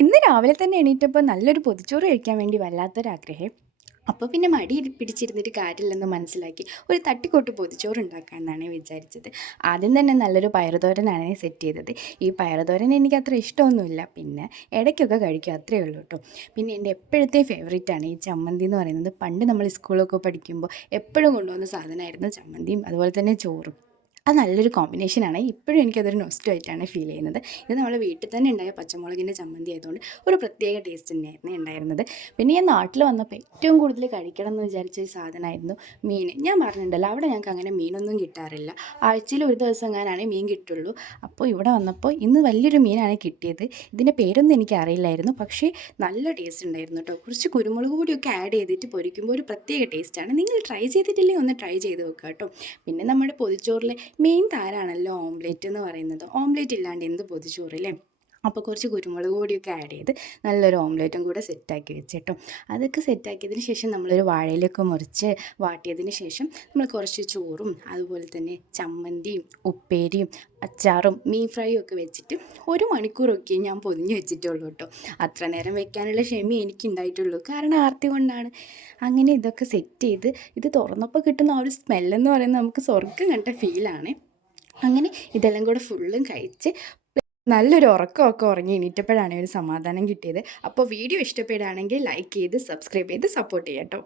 ഇന്ന് രാവിലെ തന്നെ എണീറ്റപ്പോൾ നല്ലൊരു പൊതിച്ചോറ് കഴിക്കാൻ വേണ്ടി വല്ലാത്തൊരാഗ്രഹം. അപ്പോൾ പിന്നെ മടി പിടിച്ചിരുന്നിട്ട് കാര്യമില്ലെന്ന് മനസ്സിലാക്കി ഒരു തട്ടിക്കൂട്ട് പൊതിച്ചോറ് ഉണ്ടാക്കാമെന്നാണ് വിചാരിച്ചത്. ആദ്യം തന്നെ നല്ലൊരു പയറുതോരനാണ് സെറ്റ് ചെയ്തത്. ഈ പയറുതോരൻ എനിക്ക് അത്ര ഇഷ്ടമൊന്നുമില്ല, പിന്നെ ഇടയ്ക്കൊക്കെ കഴിക്കും, അത്രയേ ഉള്ളൂ കേട്ടോ. പിന്നെ എൻ്റെ എപ്പോഴത്തെ ഫേവറേറ്റാണ് ഈ ചമ്മന്തി എന്ന് പറയുന്നത്. പണ്ട് നമ്മൾ സ്കൂളൊക്കെ പഠിക്കുമ്പോൾ എപ്പോഴും കൊണ്ടുപോകുന്ന സാധനമായിരുന്നു ചമ്മന്തിയും അതുപോലെ തന്നെ ചോറും. അത് നല്ലൊരു കോമ്പിനേഷനാണ്. ഇപ്പോഴും എനിക്കതൊരു നൊസ്റ്റായിട്ടാണ് ഫീൽ ചെയ്യുന്നത്. ഇത് നമ്മൾ വീട്ടിൽ തന്നെ ഉണ്ടായ പച്ചമുളകിൻ്റെ ചമ്മന്തി ആയതുകൊണ്ട് ഒരു പ്രത്യേക ടേസ്റ്റ് തന്നെയായിരുന്നു ഉണ്ടായിരുന്നത്. പിന്നെ ഞാൻ നാട്ടിൽ വന്നപ്പോൾ ഏറ്റവും കൂടുതൽ കഴിക്കണം എന്ന് വിചാരിച്ച ഒരു സാധനമായിരുന്നു മീൻ. ഞാൻ പറഞ്ഞിട്ടുണ്ടല്ലോ, അവിടെ ഞങ്ങൾക്ക് അങ്ങനെ മീനൊന്നും കിട്ടാറില്ല. ആഴ്ചയിൽ ഒരു ദിവസം എങ്ങാനാണ് മീൻ കിട്ടുള്ളൂ. അപ്പോൾ ഇവിടെ വന്നപ്പോൾ ഇന്ന് വലിയൊരു മീനാണ് കിട്ടിയത്. ഇതിൻ്റെ പേരൊന്നും എനിക്ക് അറിയില്ലായിരുന്നു, പക്ഷേ നല്ല ടേസ്റ്റ് ഉണ്ടായിരുന്നു കേട്ടോ. കുറച്ച് കുരുമുളക് പൊടിയൊക്കെ ആഡ് ചെയ്തിട്ട് പൊരിക്കുമ്പോൾ ഒരു പ്രത്യേക ടേസ്റ്റാണ്. നിങ്ങൾ ട്രൈ ചെയ്തിട്ടില്ലെങ്കിൽ ഒന്ന് ട്രൈ ചെയ്ത് നോക്കുക കേട്ടോ. പിന്നെ നമ്മുടെ പൊതിച്ചോറിലെ മെയിൻ താരമാണല്ലോ ഓംലെറ്റ് എന്ന് പറയുന്നത്. ഓംലെറ്റ് ഇല്ലാണ്ട് എന്ത് പൊതിച്ചോറില്ലേ. അപ്പോൾ കുറച്ച് കുരുമുളക് പൊടിയൊക്കെ ആഡ് ചെയ്ത് നല്ലൊരു ഓംലെറ്റും കൂടെ സെറ്റാക്കി വെച്ചിട്ടോ. അതൊക്കെ സെറ്റാക്കിയതിന് ശേഷം നമ്മളൊരു വാഴയിലൊക്കെ മുറിച്ച് വാട്ടിയതിന് ശേഷം നമ്മൾ കുറച്ച് ചോറും അതുപോലെ തന്നെ ചമ്മന്തിയും ഉപ്പേരിയും അച്ചാറും മീൻ ഫ്രൈയും ഒക്കെ വെച്ചിട്ട് 1 മണിക്കൂറൊക്കെ ഞാൻ പൊതിഞ്ഞ് വെച്ചിട്ടുള്ളൂ കേട്ടോ. അത്ര നേരം വെക്കാനുള്ള ക്ഷമ എനിക്കുണ്ടായിട്ടുള്ളൂ, കാരണം ആർത്തി കൊണ്ടാണ്. അങ്ങനെ ഇതൊക്കെ സെറ്റ് ചെയ്ത് ഇത് തുറന്നപ്പോൾ കിട്ടുന്ന ആ ഒരു സ്മെല്ലെന്ന് പറയുന്നത് നമുക്ക് സ്വർഗ്ഗം കണ്ട ഫീലാണ്. അങ്ങനെ ഇതെല്ലാം കൂടെ ഫുള്ളും കഴിച്ച് നല്ലൊരു ഉറക്കമൊക്കെ ഉറങ്ങി എണീറ്റപ്പോഴാണ് ഒരു സമാധാനം കിട്ടിയത്. അപ്പോൾ വീഡിയോ ഇഷ്ടപ്പെടുകയാണെങ്കിൽ ലൈക്ക് ചെയ്ത് സബ്സ്ക്രൈബ് ചെയ്ത് സപ്പോർട്ട് ചെയ്യാം കേട്ടോ.